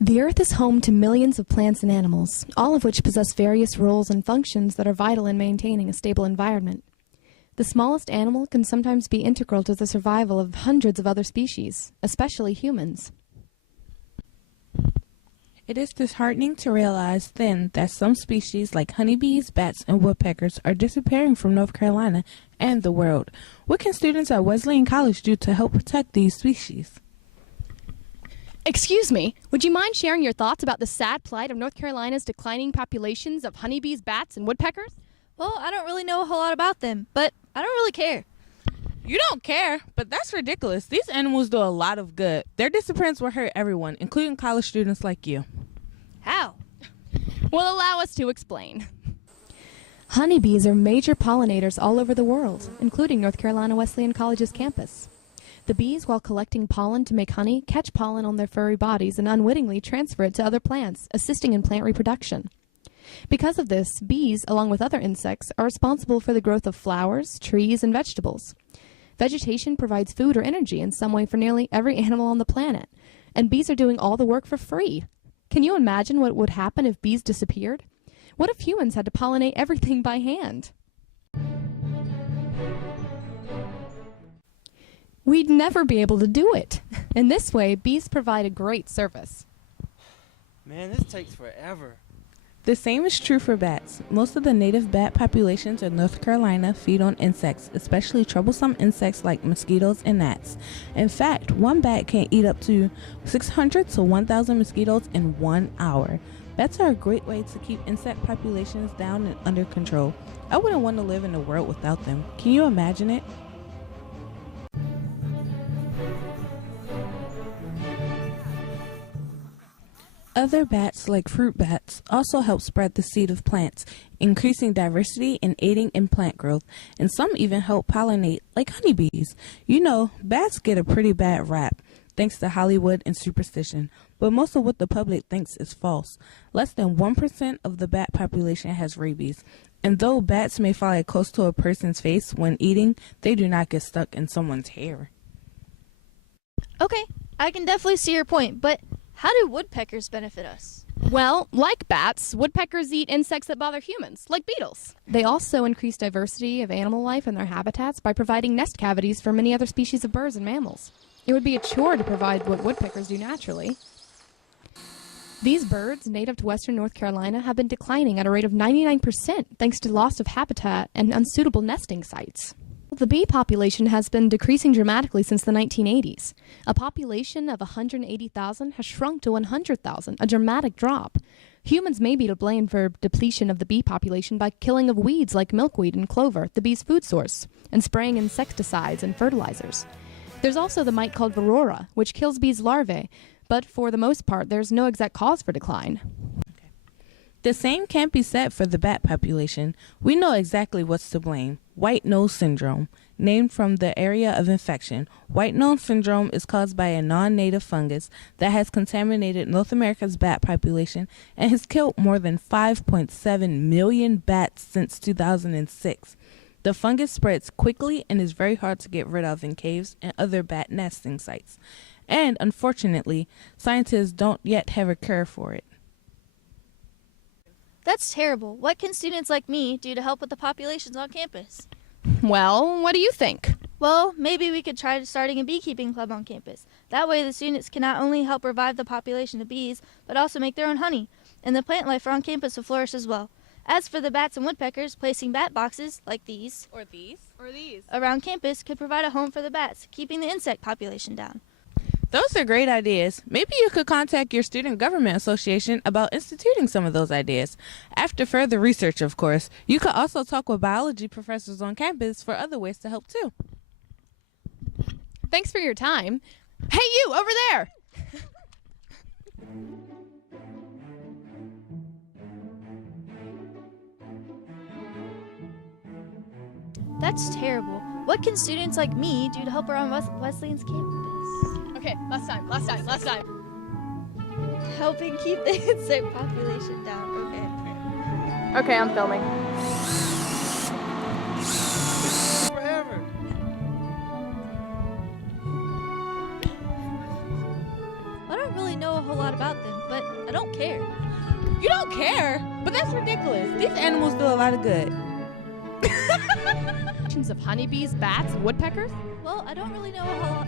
The Earth is home to millions of plants and animals, all of which possess various roles and functions that are vital in maintaining a stable environment. The smallest animal can sometimes be integral to the survival of hundreds of other species, especially humans. It is disheartening to realize, then, that some species like honeybees, bats, and woodpeckers are disappearing from North Carolina and the world. What can students at Wesleyan College do to help protect these species? Excuse me, would you mind sharing your thoughts about the sad plight of North Carolina's declining populations of honeybees, bats, and woodpeckers? Well, I don't really know a whole lot about them, but I don't really care. You don't care, but that's ridiculous. These animals do a lot of good. Their disappearance will hurt everyone, including college students like you. How? Well, allow us to explain. Honeybees are major pollinators all over the world, including North Carolina Wesleyan College's campus. The bees, while collecting pollen to make honey, catch pollen on their furry bodies and unwittingly transfer it to other plants, assisting in plant reproduction. Because of this, bees, along with other insects, are responsible for the growth of flowers, trees, and vegetables. Vegetation provides food or energy in some way for nearly every animal on the planet, and bees are doing all the work for free. Can you imagine what would happen if bees disappeared? What if humans had to pollinate everything by hand? We'd never be able to do it. In this way, bees provide a great service. Man, this takes forever. The same is true for bats. Most of the native bat populations in North Carolina feed on insects, especially troublesome insects like mosquitoes and gnats. In fact, one bat can eat up to 600 to 1,000 mosquitoes in 1 hour. Bats are a great way to keep insect populations down and under control. I wouldn't want to live in a world without them. Can you imagine it? Other bats, like fruit bats, also help spread the seed of plants, increasing diversity and aiding in plant growth, and some even help pollinate, like honeybees. You know, bats get a pretty bad rap, thanks to Hollywood and superstition, but most of what the public thinks is false. Less than 1% of the bat population has rabies, and though bats may fly close to a person's face when eating, they do not get stuck in someone's hair. Okay, I can definitely see your point, but how do woodpeckers benefit us? Well, like bats, woodpeckers eat insects that bother humans, like beetles. They also increase diversity of animal life in their habitats by providing nest cavities for many other species of birds and mammals. It would be a chore to provide what woodpeckers do naturally. These birds, native to western North Carolina, have been declining at a rate of 99% thanks to loss of habitat and unsuitable nesting sites. The bee population has been decreasing dramatically since the 1980s. A population of 180,000 has shrunk to 100,000, a dramatic drop. Humans may be to blame for depletion of the bee population by killing of weeds like milkweed and clover, the bee's food source, and spraying insecticides and fertilizers. There's also the mite called varroa, which kills bees' larvae, but for the most part, there's no exact cause for decline. The same can't be said for the bat population. We know exactly what's to blame. White nose syndrome, named from the area of infection. White nose syndrome is caused by a non-native fungus that has contaminated North America's bat population and has killed more than 5.7 million bats since 2006. The fungus spreads quickly and is very hard to get rid of in caves and other bat nesting sites. And unfortunately, scientists don't yet have a cure for it. That's terrible. What can students like me do to help with the populations on campus? Well, what do you think? Well, maybe we could try starting a beekeeping club on campus. That way the students can not only help revive the population of bees, but also make their own honey. And the plant life on campus will flourish as well. As for the bats and woodpeckers, placing bat boxes, like these, Or these, around campus could provide a home for the bats, keeping the insect population down. Those are great ideas. Maybe you could contact your student government association about instituting some of those ideas. After further research, of course, you could also talk with biology professors on campus for other ways to help too. Thanks for your time. Hey, you, over there! That's terrible. What can students like me do to help around Wesleyan's campus? Okay, last time. Helping keep the insect population down. Okay, I'm filming. Forever. I don't really know know a whole lot about them, but I don't care. You don't care? But that's ridiculous. These animals do a lot of good. Of honeybees, bats, and woodpeckers? Well, I don't really know a whole lot